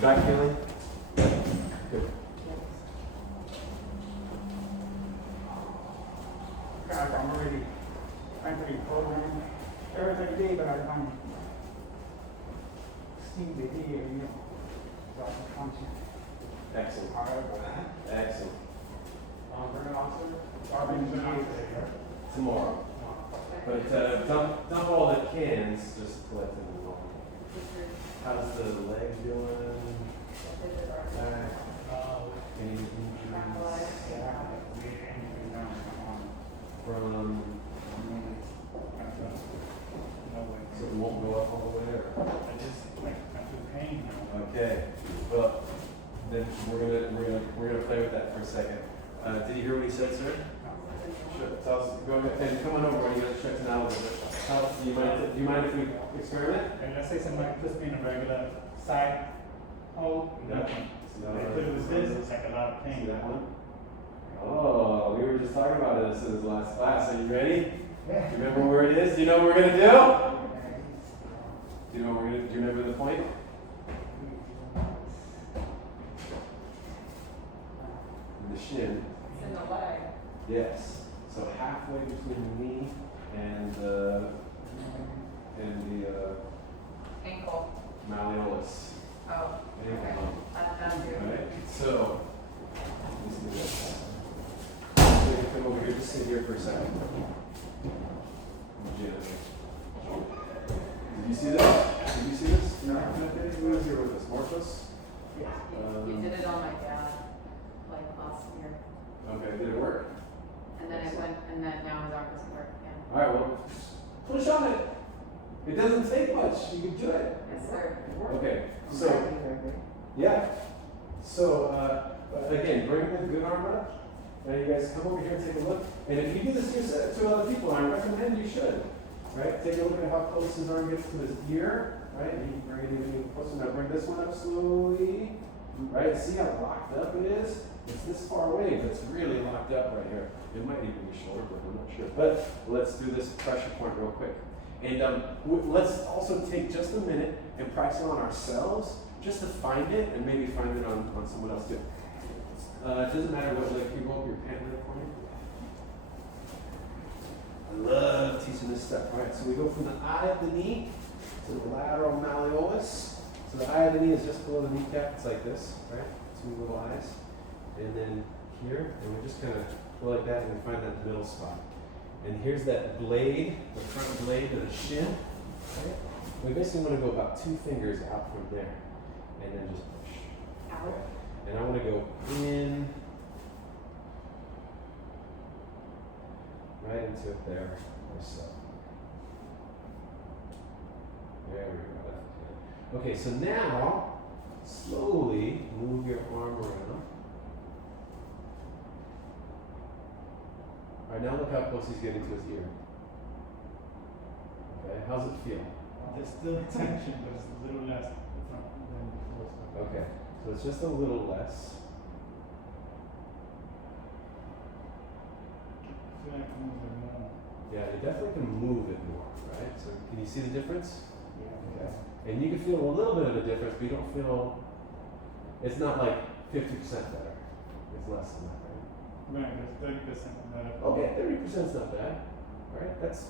Back feeling? Good. Guys, I'm already mentally programmed every day, but I'm still the day, you know, so I can function. Excellent. However, Excellent. very awesome. So I've been doing it Tomorrow. But dump all the cans, just collect them in one. How's the leg doing? Any injuries? From, so it won't go up all the way or? I feel pain. Okay. Well, then we're gonna play with that for a second. Did you hear what he said, sir? Sure. Tell us, go ahead and come on over when you get stretching out a little bit. Do you mind if we experiment? And let's say something like just being a regular side hold. Yeah. If it was this, it's like a lot of pain. See that one? Oh, we were just talking about this in this last class. Are you ready? Yeah. Do you remember where it is? Do you know what we're gonna do? Do you know what we're gonna do? Do you remember the point? The shin. It's in the leg. Yes. So halfway between the knee and the Ankle. malleolus. Oh, okay. Ankle. That's down too. All right. So let's do this. So you come over here. Just sit here for a second. Gently. Did you see this? Did you see this? No. Who was here with us? Marcos? You did it on my dad, like last year. Okay. Did it work? And then it went, and then now his arm doesn't work again. All right. Well, push on it. It doesn't take much. You can do it. Yes, sir. Okay. So yeah. So again, bring the good arm up. Now you guys come over here and take a look. And if you do this to other people, I recommend you should. Right? Take a look at how close his arm gets to his ear. Right? And you can bring it even closer. Now bring this one up slowly. Right? See how locked up it is? It's this far away, but it's really locked up right here. It might even be shoulder, but I'm not sure. But let's do this pressure point real quick. And let's also take just a minute and practice on ourselves just to find it and maybe find it on someone else too. It doesn't matter what leg you go up your pant leg for me. I love teaching this stuff. All right, so we go from the eye of the knee to the lateral malleolus. So the eye of the knee is just below the kneecap. It's like this, right? Two little eyes. And then here, and we just kind of go like that and we find that middle spot. And here's that blade, the front blade of the shin. Right? We basically want to go about 2 fingers out from there. And then just push. Out. Okay. And I want to go in, right into there, like so. There we go. Okay, so now, slowly move your arm around. All right, now look how close he's getting to his ear. Okay, how's it feel? There's still tension, but it's a little less than before. Okay, so it's just a little less. I feel like it moves it more. Yeah, you definitely can move it more, right? So can you see the difference? Yeah. Okay. And you can feel a little bit of a difference, but you don't feel, it's not like 50% better. It's less than that, right? Right, there's 30% better. Okay, 30% is not bad. All right, that's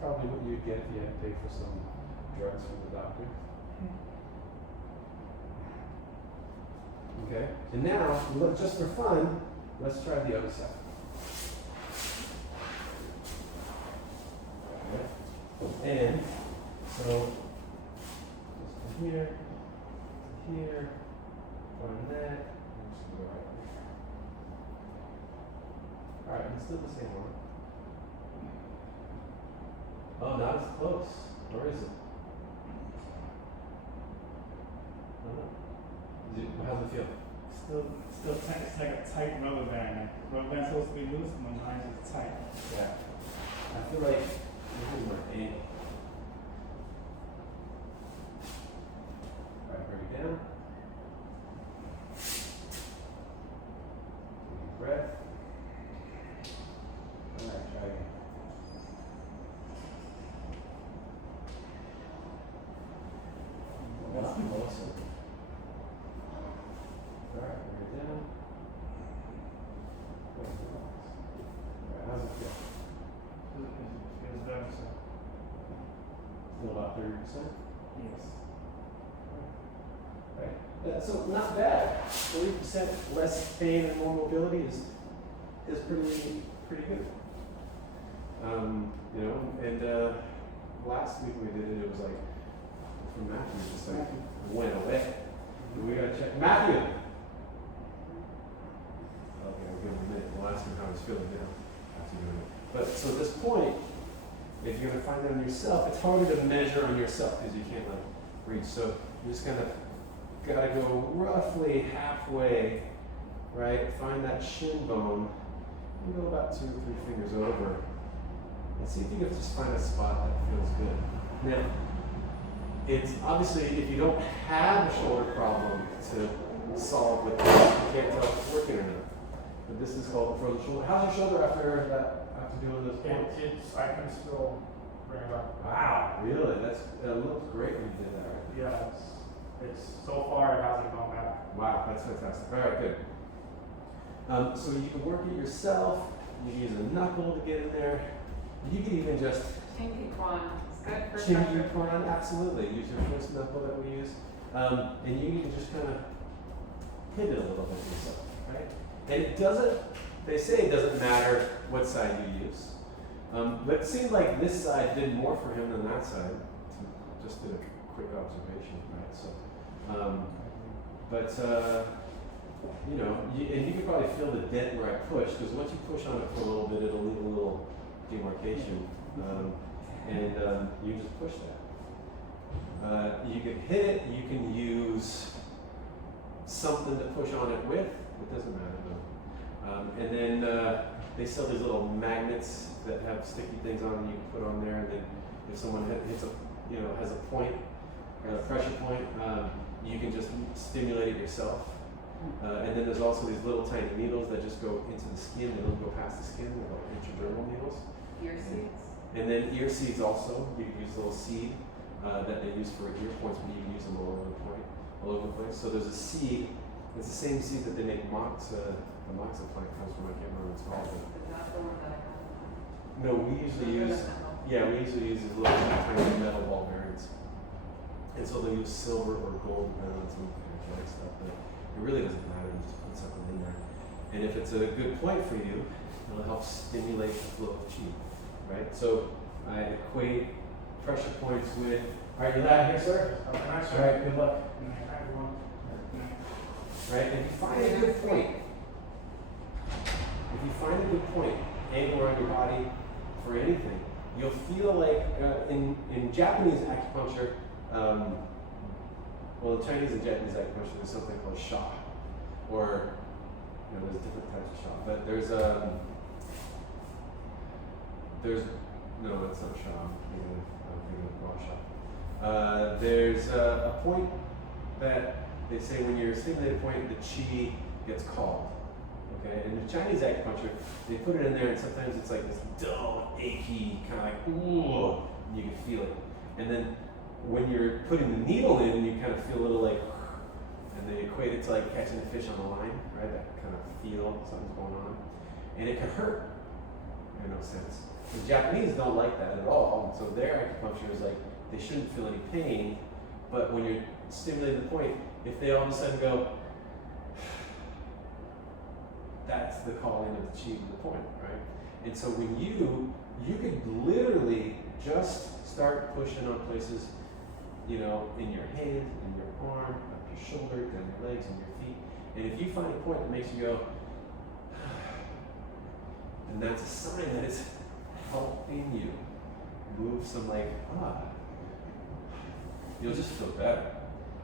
probably what you'd get if you had to pay for some drugs from the doctor. Okay, and now, just for fun, let's try the other side. Okay. And so, just from here to here, find that, and just go right here. All right, let's do the same one. Oh, not as close. Where is it? How's it feel? Still tight. It's like a tight rubber band. Like rubber band's supposed to be loose, but mine is tight. Yeah. I feel like this is my ankle. All right, bring it down. Take a breath. All right, try again. That's awesome. feel about 30%. Yes. Right. So not bad. 40% less pain and more mobility is pretty good. You know, and last week we did it. It was like from Matthew, it just like went away. We gotta check Matthew. Okay, I'll give him a minute. We'll ask him how he's feeling now after doing it. But so at this point, if you're gonna find it on yourself, it's harder to measure on yourself because you can't like reach. So you just kind of gotta go roughly halfway, right? Find that shin bone. You go about 2 or 3 fingers over. And see if you can just find a spot that feels good. Now, it's obviously if you don't have a shoulder problem to solve with this, you can't tell if it's working or not. But this is called the Throttle Shoulder. How's your shoulder after doing this? I can still bring it up. Wow, really? That looks great when you did that, right? Yeah, it's so far it hasn't gone back. Wow, that's fantastic. All right, good. So you can work it yourself. You can use a knuckle to get in there. You can even just Chinky Kwan. It's good for Chinky Kwan, absolutely. Use your first knuckle that we use. And you can just kind of hit it a little bit yourself, right? And it doesn't, they say it doesn't matter what side you use. But it seemed like this side did more for him than that side. Just did a quick observation, right? So, you know, and you can probably feel the dent where I push, because once you push on it for a little bit, it'll leave a little demarcation, and you just push that. You can hit it, you can use something to push on it with, it doesn't matter though. And then they sell these little magnets that have sticky things on them you can put on there, and then if someone hits has a point, a pressure point, you can just stimulate it yourself. And then there's also these little tiny needles that just go into the skin. They don't go past the skin. They're like intradermal needles. Ear seeds. And then ear seeds also. You can use a little seed that they use for ear points, but you can use them all over the place. So there's a seed. It's the same seed that they make moxa. The moxa plant comes from. I can't remember what it's called. Is that the one that I have? No, we usually use. Yeah, we usually use these little tiny metal ball bearings. And so they use silver or gold depending on some energetic stuff. But it really doesn't matter, you just put something in there. And if it's a good point for you, it'll help stimulate the flow of chi, right? So I equate pressure points with, all right, you loud here, sir? All right, good luck. Right, and if you find a good point, anywhere on your body for anything, you'll feel like in Japanese acupuncture, well, in Chinese and Japanese acupuncture, there's something called sha, or there's different types of sha. But there's no, it's not sha. I'm thinking of raw sha. There's a point that they say when you're stimulated point, the chi gets called. Okay, and in Chinese acupuncture, they put it in there, and sometimes it's like this dull, achy, kind of like ooh, and you can feel it. And then when you're putting the needle in, you kind of feel a little like, and they equate it to like catching a fish on the line, right? That kind of feel something's going on, and it can hurt. In no sense. The Japanese don't like that at all, and so their acupuncture is like they shouldn't feel any pain, but when you're stimulating the point, if they all of a sudden go, that's the calling of the chi to the point, right? And so when you could literally just start pushing on places, in your hand, in your arm, up your shoulder, down your legs, and your feet. And if you find a point that makes you go, then that's a sign that it's helping you move some you'll just feel better.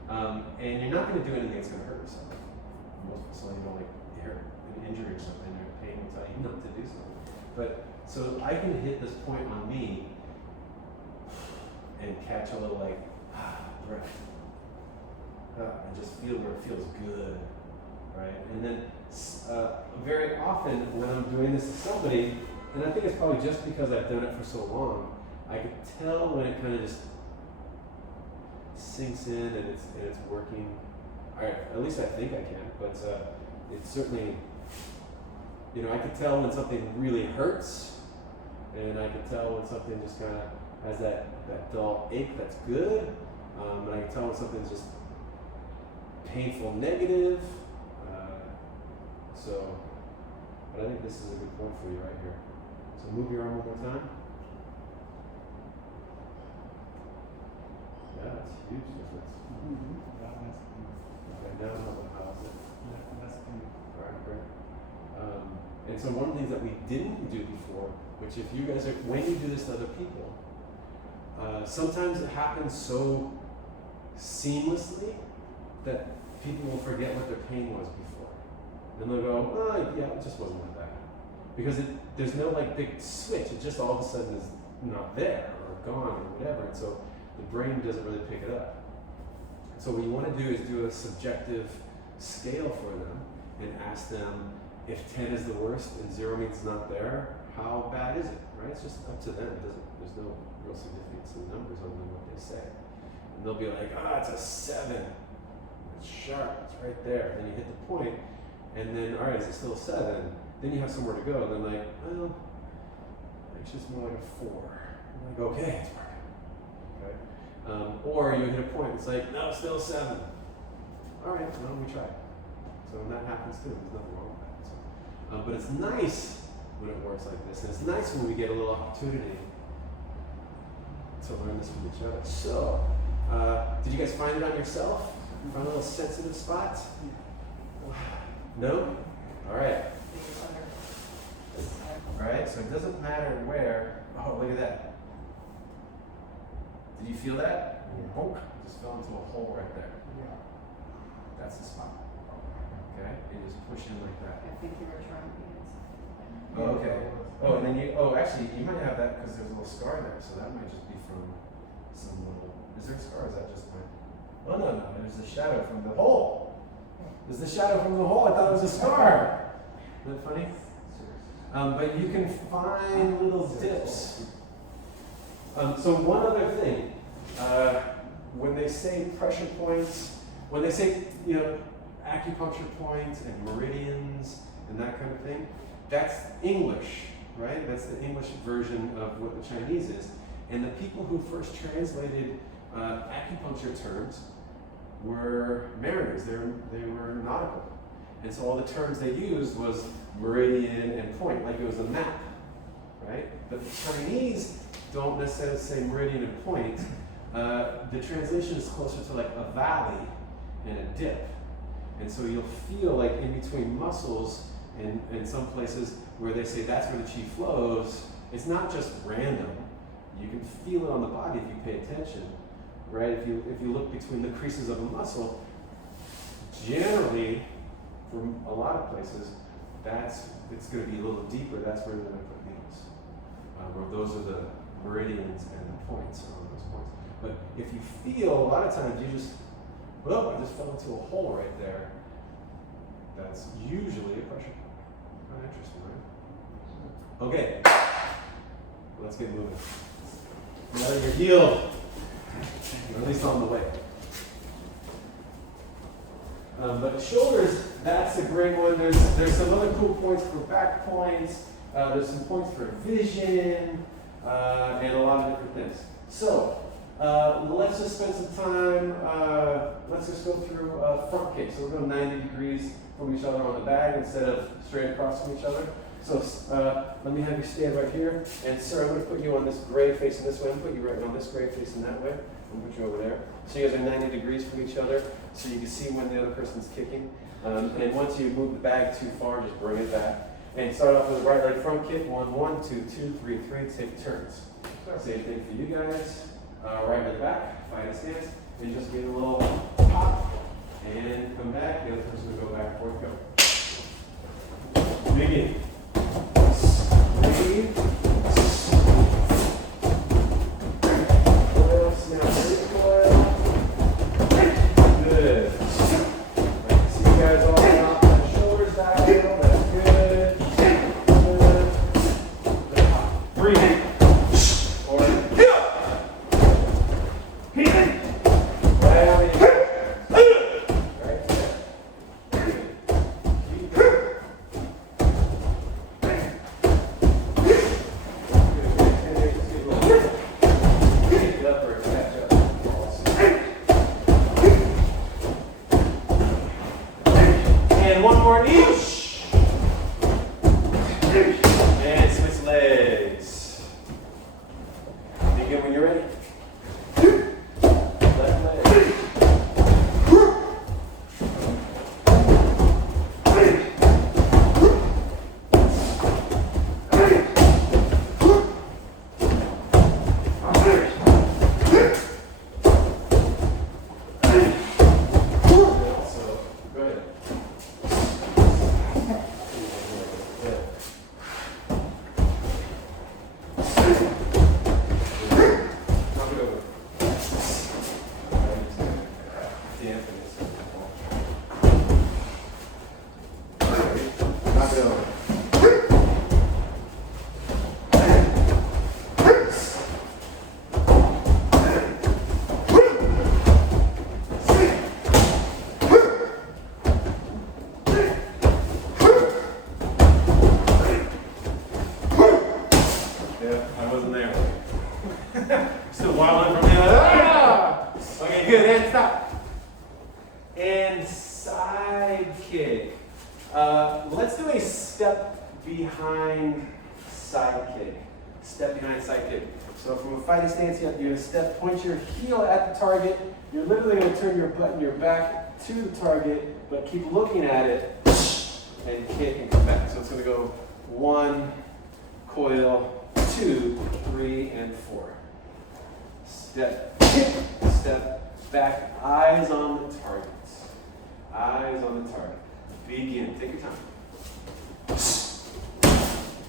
And you're not going to do anything that's going to hurt yourself. Most of us, hurt an injury or something, or pain will tell you not to do something. But so I can hit this point on me and catch a little breath. And just feel where it feels good, right? And then very often when I'm doing this to somebody, and I think it's probably just because I've done it for so long, I can tell when it kind of just sinks in and it's working. At least I think I can, but it's certainly, I can tell when something really hurts And I can tell when something just kind of has that dull ache that's good. And I can tell when something's just painful negative. But I think this is a good point for you right here. So move your arm one more time. Yeah, that's a huge difference. Okay, now how's it? All right, great. And so one of the things that we didn't do before, which if you guys are, when you do this to other people, sometimes it happens so seamlessly that people will forget what their pain was before. And they'll go, oh, yeah, it just wasn't that bad. Because there's no like big switch, it just all of a sudden is not there or gone or whatever. And so the brain doesn't really pick it up. So what you want to do is do a subjective scale for them and ask them if 10 is the worst and 0 means it's not there, how bad is it, right? It's just up to them. There's no real significance in the numbers other than what they say. And they'll be like, it's a 7. It's sharp, it's right there. Then you hit the point, and then, all right, is it still a 7? Then you have somewhere to go. Then like, well, it's just more like a 4. I'm like, okay, it's working. Okay. Or you hit a point, it's like, no, still a 7. All right, well, we try. So when that happens too, there's nothing wrong with that. So, but it's nice when it works like this, and it's nice when we get a little opportunity to learn this from each other. So, did you guys find it on yourself? Find a little sensitive spot? No? All right. All right, so it doesn't matter where. Oh, look at that. Did you feel that? Bonk. Just fell into a hole right there. Yeah. That's the spot. Okay? And just push in like that. I think you were trying to get something. Oh, okay. Oh, and then actually, you might have that because there's a little scar there, so that might just be from some little. Is there a scar? Or is that just my? Oh, no. There's the shadow from the hole. There's the shadow from the hole. I thought it was a scar. Isn't that funny? But you can find little dips. So one other thing, when they say pressure points, when they say acupuncture points and meridians and that kind of thing, that's English, right? That's the English version of what the Chinese is. And the people who first translated acupuncture terms were mariners. They were nautical. And so all the terms they used was meridian and point, like it was a map, right? But the Chinese don't necessarily say meridian and point. The translation is closer to like a valley and a dip. And so you'll feel like in between muscles in some places where they say that's where the chi flows, it's not just random. You can feel it on the body if you pay attention, right? If you look between the creases of a muscle, generally, from a lot of places, it's going to be a little deeper. That's where they're going to put needles. Where those are the meridians and the points are on those points. But if you feel, a lot of times you just, I just fell into a hole right there. That's usually a pressure point. Kind of interesting, right? Okay, let's get moving. Now that you're healed, or at least on the way. But shoulders, that's a great one. There's some other cool points for back points. There's some points for vision, and a lot of different things. So, let's just spend some time, let's just go through front kick. So we're going 90 degrees from each other on the bag instead of straight across from each other. So let me have you stand right here. And sir, I'm going to put you on this gray facing this way. I'm going to put you right on this gray facing that way. I'm going to put you over there. So you guys are 90 degrees from each other, so you can see when the other person's kicking. And once you move the bag too far, just bring it back. And start off with a right leg front kick. 1, 1, 2, 2, 3, 3. Take turns. Same thing for you guys. Right leg back, fighting stance, and just get a little pop, and come back. The other person will go back and forth. Go. Begin. 3. Coil, snap, recoil. Good. Right, see you guys all out the shoulders diagonal. That's good. Good. Breathe. Begin when you're ready. Left leg. Let's do a step behind side kick. Step behind side kick. So from a fighting stance, you're going to step, point your heel at the target. You're literally going to turn your butt and your back to the target, but keep looking at it and kick and come back. So it's going to go 1, coil, 2, 3, and 4. Step, kick, step, back, eyes on the target. Eyes on the target. Begin. Take your time.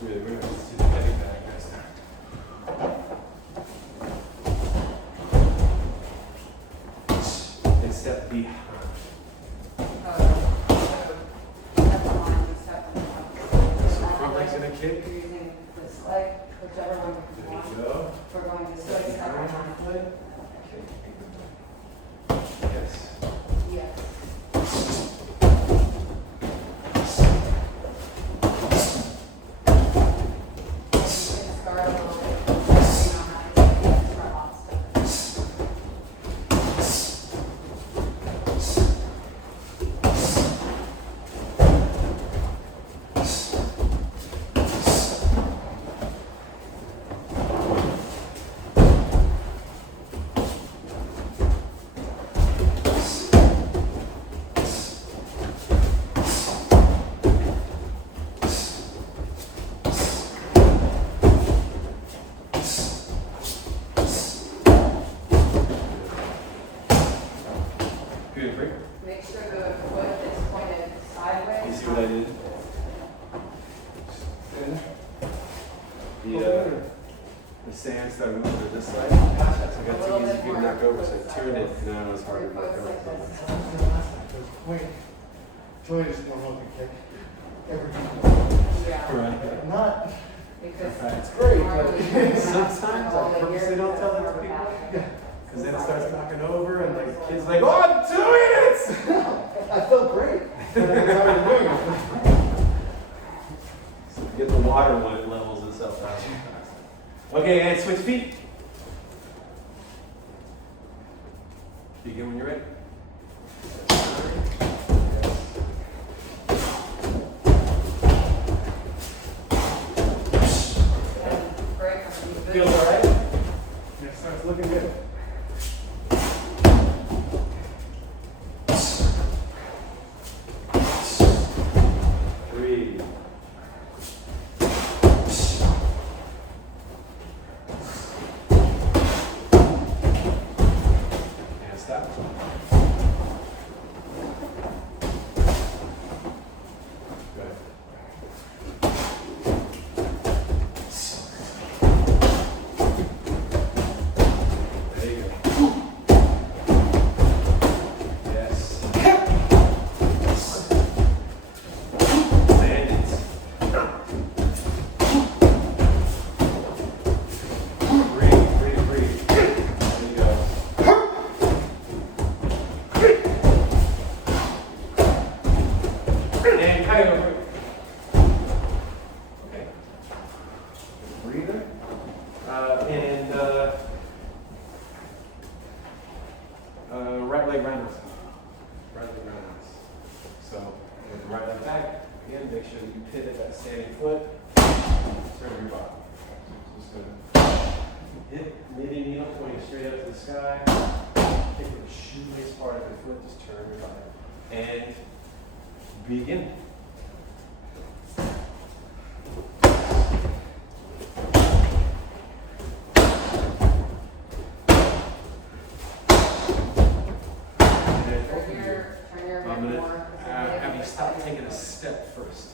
Really, we're going to do the heavy bag, guys. And step behind. So front leg's going to kick. You're using this leg, whichever one you want. There you go. We're going to switch step behind. Yes. Yes. Make sure the foot is pointed sideways. You see what I did? The sand started moving to this side. So I got too easy to knock over, so I turned it, and then it was hard to knock over. Wait, Joy is more open kick every time. Yeah. Right. Not. Because It's great, but normally sometimes I purposely don't tell that to people. Because then it starts knocking over, and like the kid's like, "Oh, I'm doing it!" I felt great. But I was already doing it. So get the water when it levels itself out. Okay, and switch feet. Begin when you're ready. Feels all right? Yeah, starts looking good. Breathe. And stop. Good. There you go. Yes. Land it. Breathe, breathe, breathe. There you go. And coyote. Okay. Breather. Right leg roundhouse. Right leg roundhouse. So, with the right leg back, again, make sure that you pivot that standing foot. Turn your body. So just gonna hip, knitting needle pointing straight up to the sky. Kick with the shoelace part of your foot, just turn your body. And begin. I'm going to have you stop taking a step first.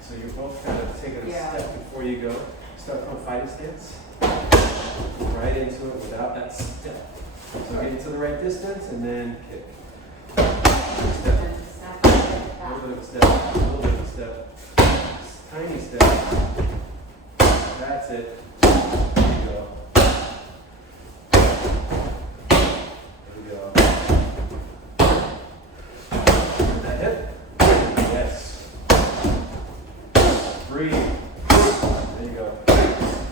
So you're both kind of taking a step before you go. Start from fighting stance. Right into it without that step. So get into the right distance and then kick. Step. A little bit of a step. A little bit of a step. Tiny step. That's it. There you go. There we go. Hip. Yes. Breathe. There you go.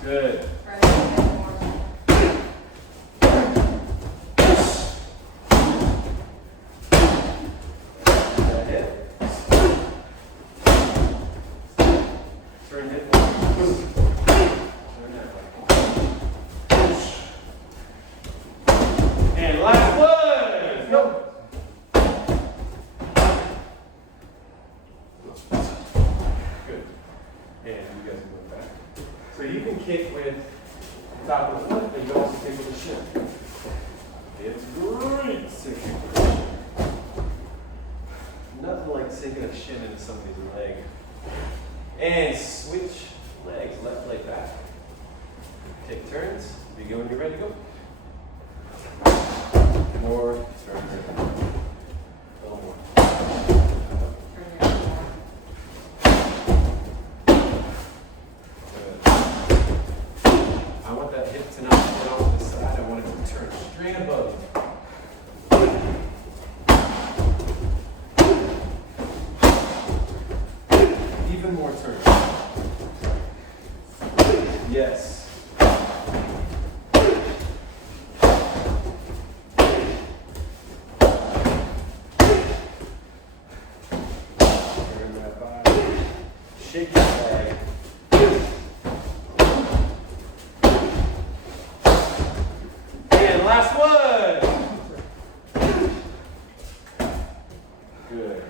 Good. That hip. Turn hip. Turn that way. And last one. Go. So you can kick with the top of the foot, and you can also kick with the shin. It's great to kick with the shin. Nothing like sinking a shin into somebody's leg. And switch legs, left leg back. Take turns. Begin when you're ready to go. More turns. A little more. I want that hip to not get off the side. I want it to turn straight above you. Even more turn. Yes. Turn that body. Shake your leg. Last one. Good.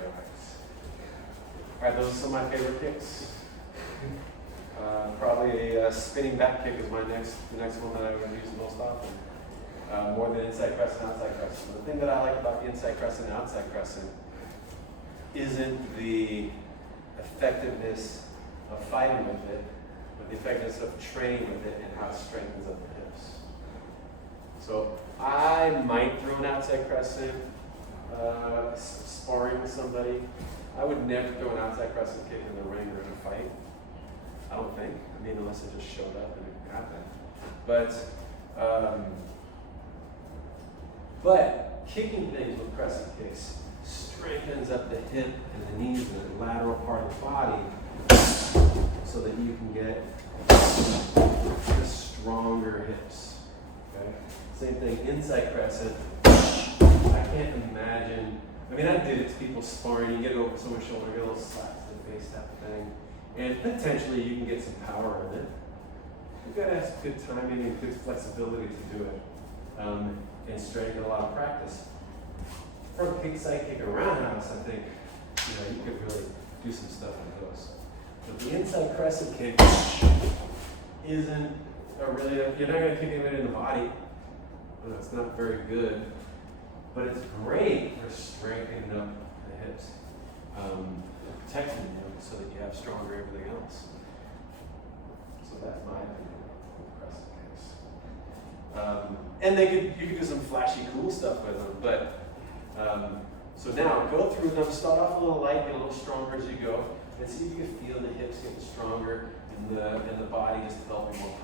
All right, those are some of my favorite kicks. Probably a spinning back kick is the next one that I would use most often. More than inside crescent, outside crescent. The thing that I like about the inside crescent and outside crescent isn't the effectiveness of fighting with it, but the effectiveness of training with it and how it strengthens up the hips. So I might throw an outside crescent sparring with somebody. I would never throw an outside crescent kick in the ring or in a fight. I don't think. I mean, unless it just showed up and it happened. But kicking things with crescent kicks strengthens up the hip and the knees and the lateral part of the body so that you can get the stronger hips. Okay? Same thing, inside crescent. I can't imagine. I mean, I did it to people sparring. You get it over someone's shoulder, get a little slap to the face type of thing. And potentially you can get some power in it. You've got to have good timing and good flexibility to do it. And strength and a lot of practice. Front kick, side kick, and roundhouse, I think, you could really do some stuff with those. But the inside crescent kick isn't really, you're not going to kick it in the body. It's not very good, but it's great for strengthening up the hips, protecting them so that you have stronger everything else. So that's my opinion of crescent kicks. And you could do some flashy, cool stuff with them. But so now go through them. Start off a little light, get a little stronger as you go, and see if you can feel the hips getting stronger and the body just developing more power.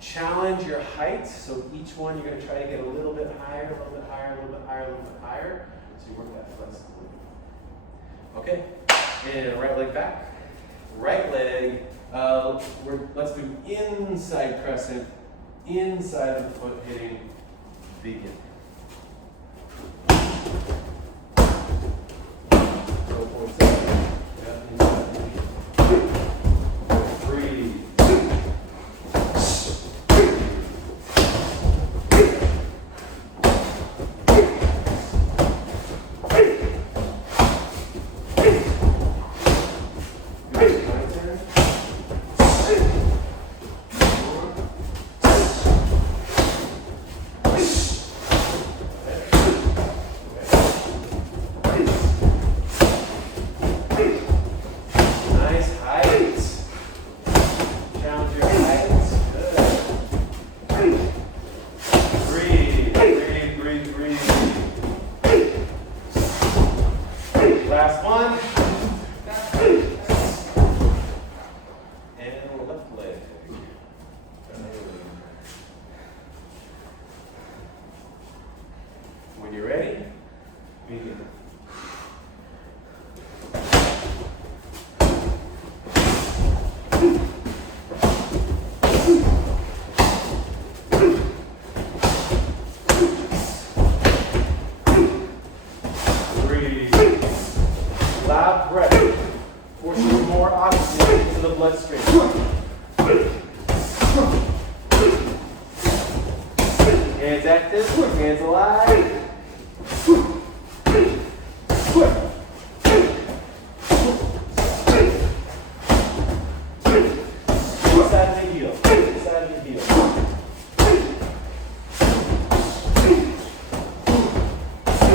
Challenge your height. So each one you're going to try to get a little bit higher, a little bit higher, a little bit higher, a little bit higher. So you work that flexibility. Okay. And right leg back. Right leg. Let's do inside crescent. Inside of the foot hitting. Begin. Go points up. Breathe. Last one. And left leg. When you're ready, begin. Loud breath, forcing more oxygen into the bloodstream. Hands active, hands alive. Inside of the heel, inside of the heel.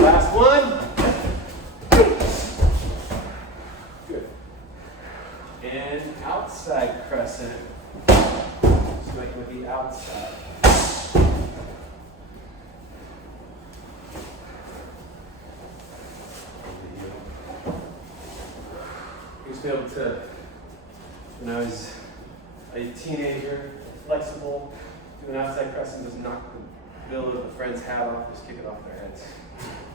Last one. And outside crescent. Just make it with the outside. I used to be able to, when I was a teenager, flexible, do an outside crescent, just knock the bill of a friend's hat off, just kick it off their heads,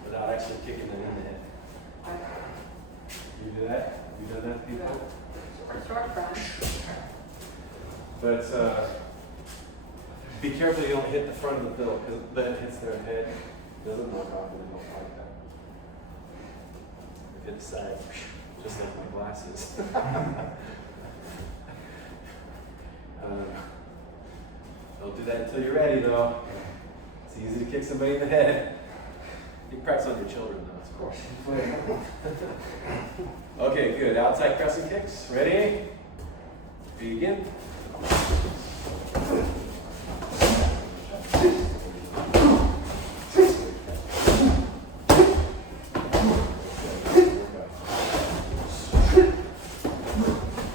without actually kicking them in the head. You do that? Have you done that to people? Short front. But be careful you don't hit the front of the bill, because then it hits their head. It doesn't knock off and they don't like that. Hit the side, just like my glasses. Don't do that until you're ready, though. It's easy to kick somebody in the head. You practice on your children, though, of course. Okay, good. Outside crescent kicks. Ready? Begin.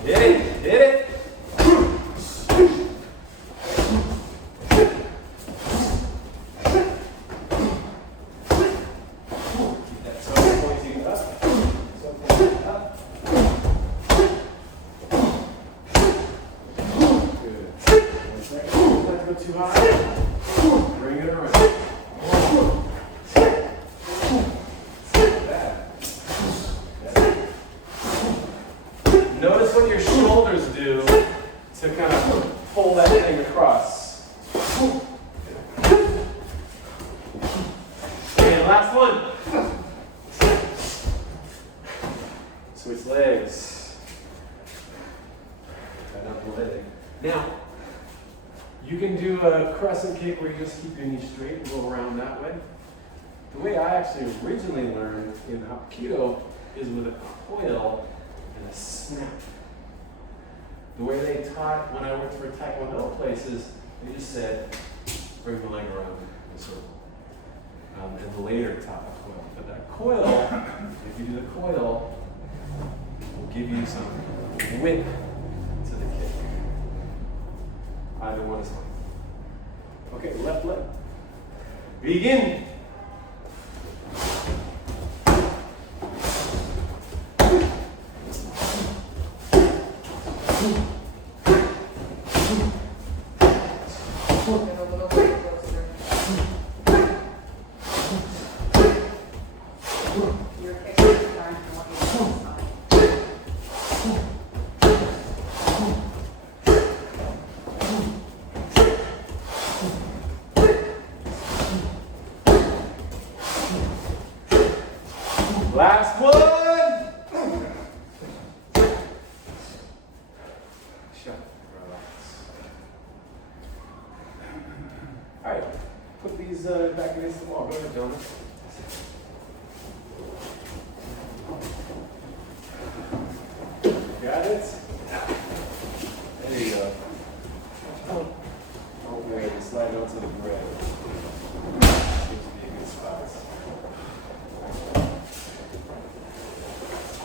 Hit it. Hit it. Too high. Bring it around. Notice what your shoulders do to kind of pull that thing across. And last one. Switch legs. Right up the leg. Now, you can do a crescent kick where you just keep your knee straight and go around that way. The way I actually originally learned in Hapkido is with a coil and a snap. The way they taught when I worked for Taekwondo places, they just said, bring the leg around in a circle. And later taught a coil. But that coil, if you do the coil, will give you some width to the kick. Either one is fine. Okay, left leg. Begin. Get a little bit closer. Your kick is starting to walk into the side. Last one. Shut. Relax. All right. Put these back against the wall. Go ahead, gentlemen. Got it? There you go. Okay, slide onto the grid. Seems to be a good spot.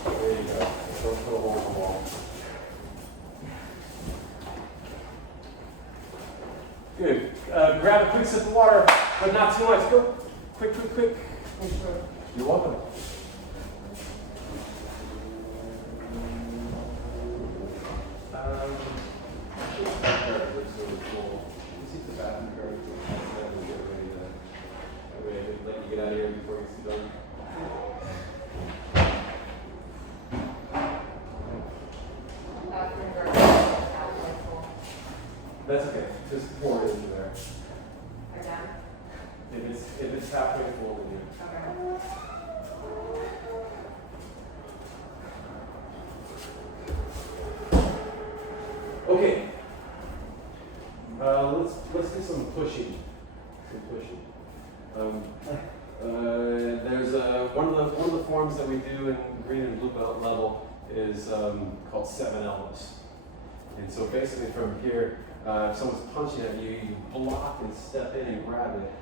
There you go. Don't put a hole in the wall. Good. Grab a quick sip of water, but not too much. Go. Quick, quick, quick. You're welcome. halfway full in here. Okay. Okay. Let's do some pushing. There's one of the forms that we do in green and blue belt level is called 7 elbows. And so basically from here, if someone's punching at you, you block and step in and grab it,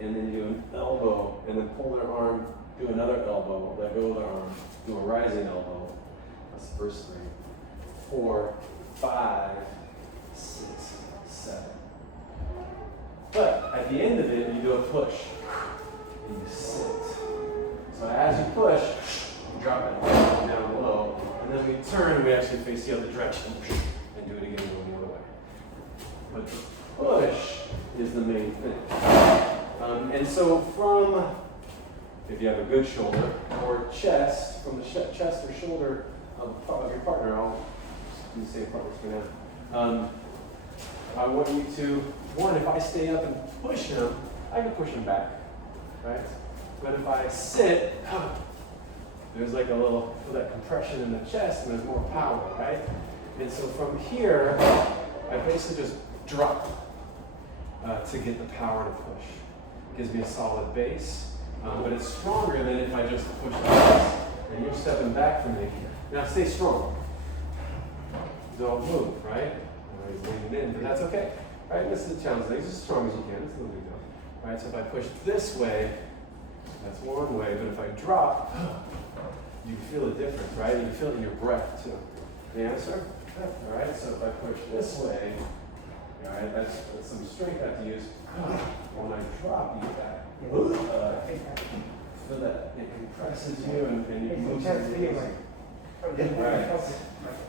and then you do an elbow, and then pull their arm, do another elbow, let go of their arm, do a rising elbow. That's the first 3. 4, 5, 6, 7. But at the end of it, you do a push, and you sit. So as you push, you drop it down low, and then we turn and we actually face the other direction, and do it again going the other way. But the push is the main thing. And so from, if you have a good shoulder, or chest, from the chest or shoulder of your partner, I'll do the same partners for now. I want you to, one, if I stay up and push him, I can push him back, right? But if I sit, there's like a little, feel that compression in the chest and there's more power, right? And so from here, I basically just drop to get the power to push. Gives me a solid base, but it's stronger than if I just push the chest. And you're stepping back from me. Now stay strong. Don't move, right? He's leaning in, but that's okay. Right? This is a challenge. Stay as strong as you can. It's a little bit down. Right? So if I push this way, that's one way. But if I drop, you feel the difference, right? You feel it in your breath too. The answer? All right. So if I push this way, all right, that's some strength I have to use. When I drop, you get back. Feel that it compresses you and you move. Right.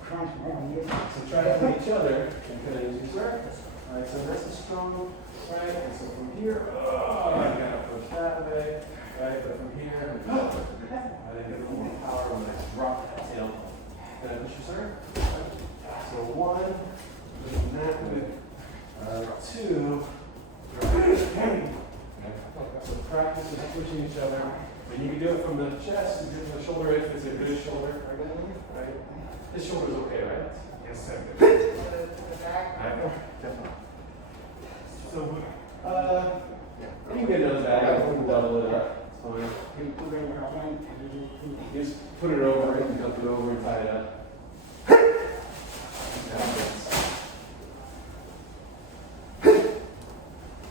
So try it with each other and kind of use your surface. Alright, so that's a strong, right? And so from here, I gotta push that way, right? But from here, I get a little more power when I drop that tail. Can I push your serve? So 1, pushing that way. 2, so practice is pushing each other. And you can do it from the chest, you do it from the shoulder if it's a good shoulder. Right? This shoulder's okay, right? Yes, sir. The back. Definitely. So, you can get another bag. I wouldn't double it up. It's fine. You just put it over and dump it over and tie it up.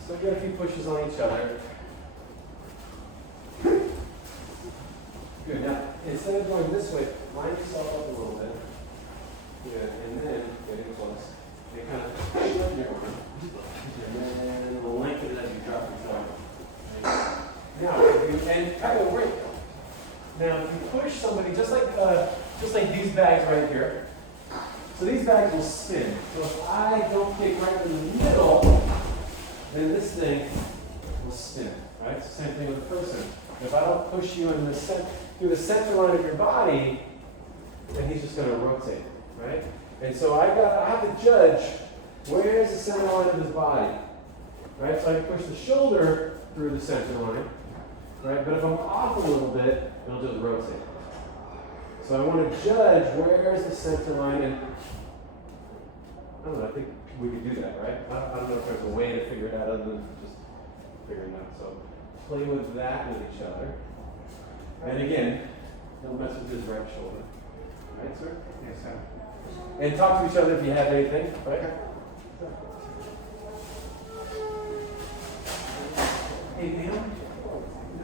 So get a few pushes on each other. Good. Now, instead of going this way, line yourself up a little bit. Good. And then, getting close, you kind of shorten your arm. And then lengthen it as you drop your arm. Now, and kind of wait. Now, if you push somebody, just like these bags right here, so these bags will spin. So if I don't kick right in the middle, then this thing will spin, right? It's the same thing with a person. If I don't push you in through the center line of your body, then he's just going to rotate, right? And so I have to judge where is the center line of his body, right? So I can push the shoulder through the center line, right? But if I'm off a little bit, it'll just rotate. So I want to judge where is the center line, and I don't know, I think we could do that, right? I don't know if there's a way to figure it out other than just figuring it out. So play with that with each other. And again, don't mess with his right shoulder. Right, sir? Yes, sir. And talk to each other if you have anything, right? Hey, ma'am,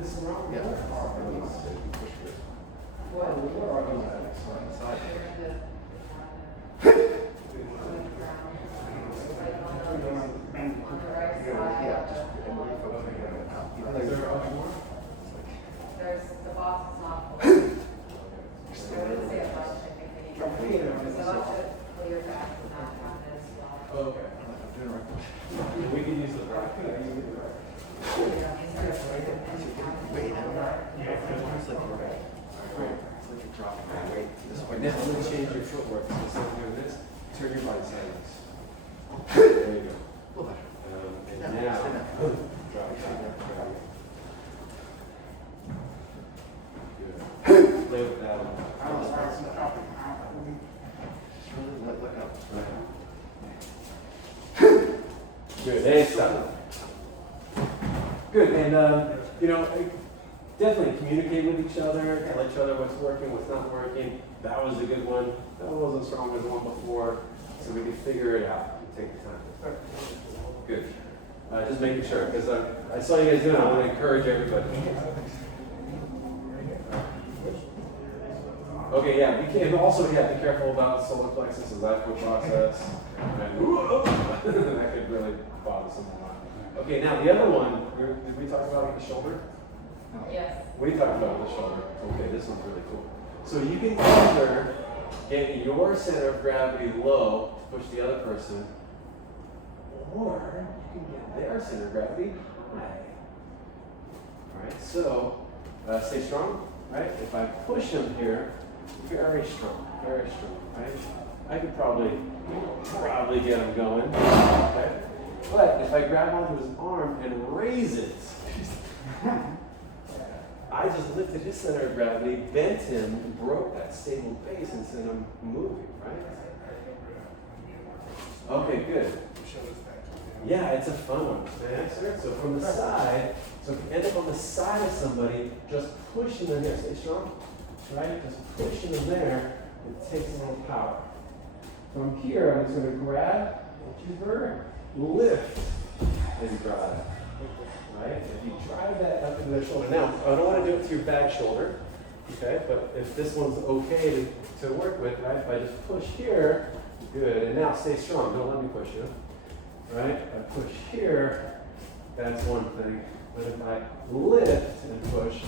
this is wrong? Yeah. What? There's the box is not full. I wouldn't say a bunch, I think they need to pull your back and not have this. Okay. We can use the back. Now I'm going to change your footwork. So instead of doing this, turn your body sideways. There you go. And now, drop it down. Good, and you know, definitely communicate with each other, tell each other what's working, what's not working. That was a good one. That one wasn't as strong as the one before, so we can figure it out and take the time. Good. Just making sure, because I saw you guys doing it. I want to encourage everybody. Okay, yeah, we can also be careful about solar plexus and lateral process. And that could really bother someone. Okay, now the other one, did we talk about the shoulder? Yes. We talked about the shoulder. Okay, this one's really cool. So you can either get your center of gravity low to push the other person, or you can get their center of gravity high. Alright, so stay strong, right? If I push him here, very strong, right? I could probably get him going, okay? But if I grab onto his arm and raise it, I just lifted his center of gravity, bent him, and broke that stable base and sent him moving, right? Okay, good. Yeah, it's a fun one. So from the side, so if you end up on the side of somebody, just push them in there. Stay strong, right? Just push them in there. It takes a little power. From here, I'm just going to grab, lift, and drive. Right? If you drive that up into their shoulder. Now, I don't want to do it to your back shoulder, okay? But if this one's okay to work with, right? If I just push here, good. And now stay strong. Don't let me push you. Right? If I push here, that's one thing. But if I lift and push,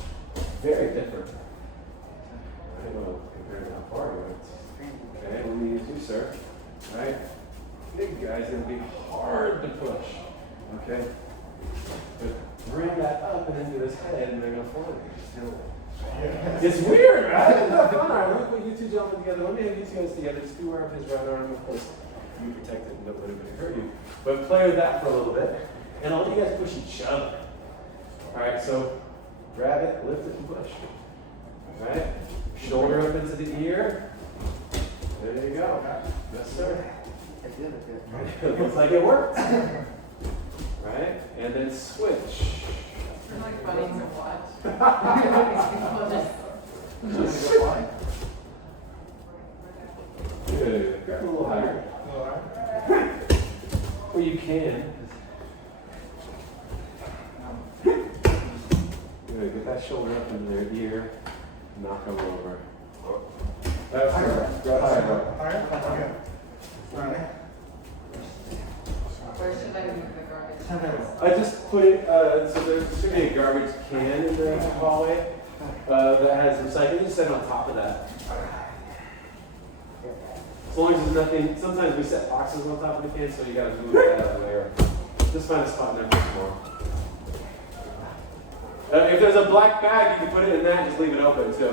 very different. I don't know compared to how far you went. Okay, let me use you, sir. Right? Big guy's gonna be hard to push. Okay? But bring that up and into his head, and they're gonna fall in. It's weird, right? It's not fun. All right, let me put you two gentlemen together. Let me have you two guys together. Just beware of his right arm, of course. You protect it and don't let anybody hurt you. But play with that for a little bit. And I'll let you guys push each other. Alright, so grab it, lift it, and push. Alright? Shoulder up into the ear. There you go. Yes, sir. Looks like it worked. Right? And then switch. It's like funny to watch. These people just Good. Grab a little higher. Well, you can. Good. Get that shoulder up in their ear. Knock them over. That's right. Grab higher. Where should I move the garbage? I just put it, so there should be a garbage can in the hallway that has recycling. Just set it on top of that. As long as there's nothing, sometimes we set boxes on top of the can, so you gotta move that out of there. Just find a spot in there for tomorrow. If there's a black bag, you can put it in that and just leave it open too.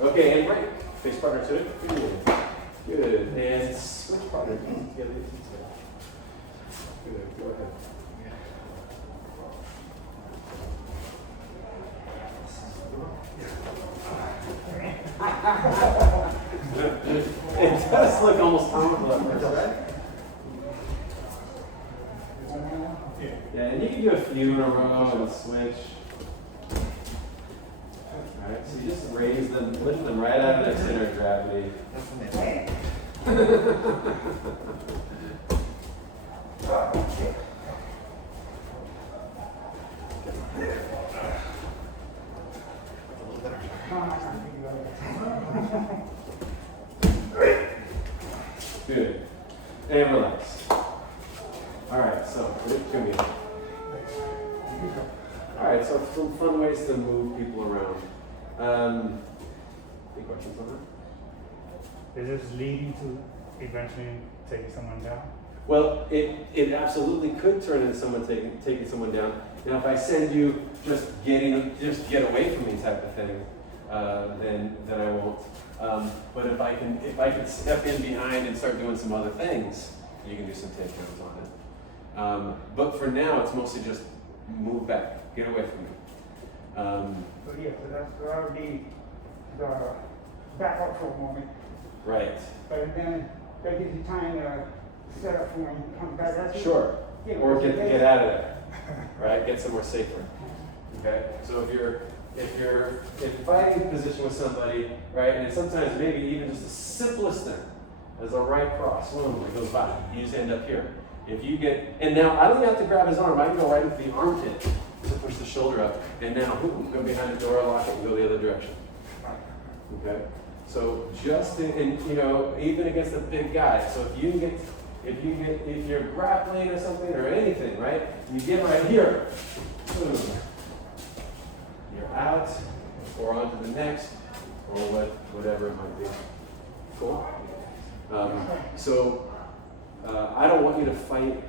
Okay, and break. Face partner to it. Good. And switch partner. Together. Good. Go ahead. It does look almost comical at first, right? Yeah, and you can do a few in a row and switch. Alright, so you just raise them, lift them right out of their center of gravity. Good. And relax. Alright, so to me. Alright, so some fun ways to move people around. Any questions on that? Is this leading to eventually taking someone down? Well, it absolutely could turn into someone taking someone down. Now, if I send you just get away from me type of thing, then I won't. But if I can step in behind and start doing some other things, you can do some takedowns on it. But for now, it's mostly just move back, get away from me. So yeah, so that would be the back up for a moment. Right. But then that gives you time to set up for when you come back. That's Sure. Yeah, Or get out of there. right? Get somewhere safer. Okay? So if you're in fighting position with somebody, right, and sometimes maybe even just the simplest thing as a right cross, boom, it goes by. You just end up here. If you get, and now I don't even have to grab his arm, I can go right into the armpit to push the shoulder up, and now boom, go behind the door, lock it, and go the other direction. Okay? So just in, you know, even against a big guy. So if you're grappling or something or anything, right? You get right here. Boom. You're out, or on to the next, or whatever it might be. Cool. I don't want you to fight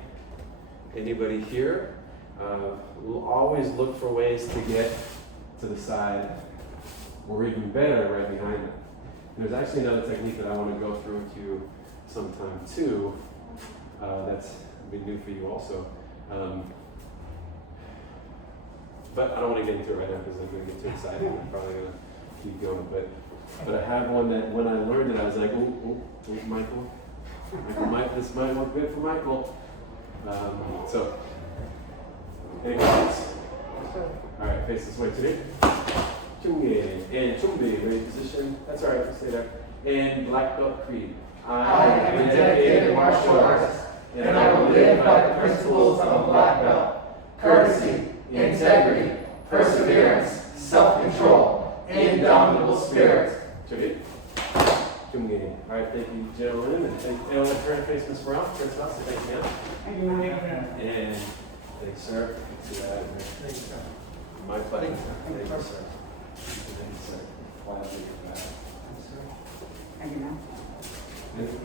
anybody here. We'll always look for ways to get to the side, or even better, right behind them. There's actually another technique that I want to go through with you sometime too. That's a bit new for you also. But I don't want to get into it right now because I'm going to get too excited. I'm probably going to keep going. But I have one that when I learned it, I was like, oh, Michael, this might work good for Michael. So, anyways, all right, face this way today. Chungi and Chungi, ready position. That's all right, just stay there. And black belt creed. I am a dedicated martial artist, and I will live by the principles of a black belt: courtesy, integrity, perseverance, self-control, indomitable spirit. All right, thank you, gentlemen, and thank you. And turn face Ms. Brown. Thank you, ma'am. Thank you, man. And thanks, sir. Thank you, sir. My pleasure. Thank you, Thank you, sir. sir. Thank you, sir. Quietly. Thank you, man. Thank you.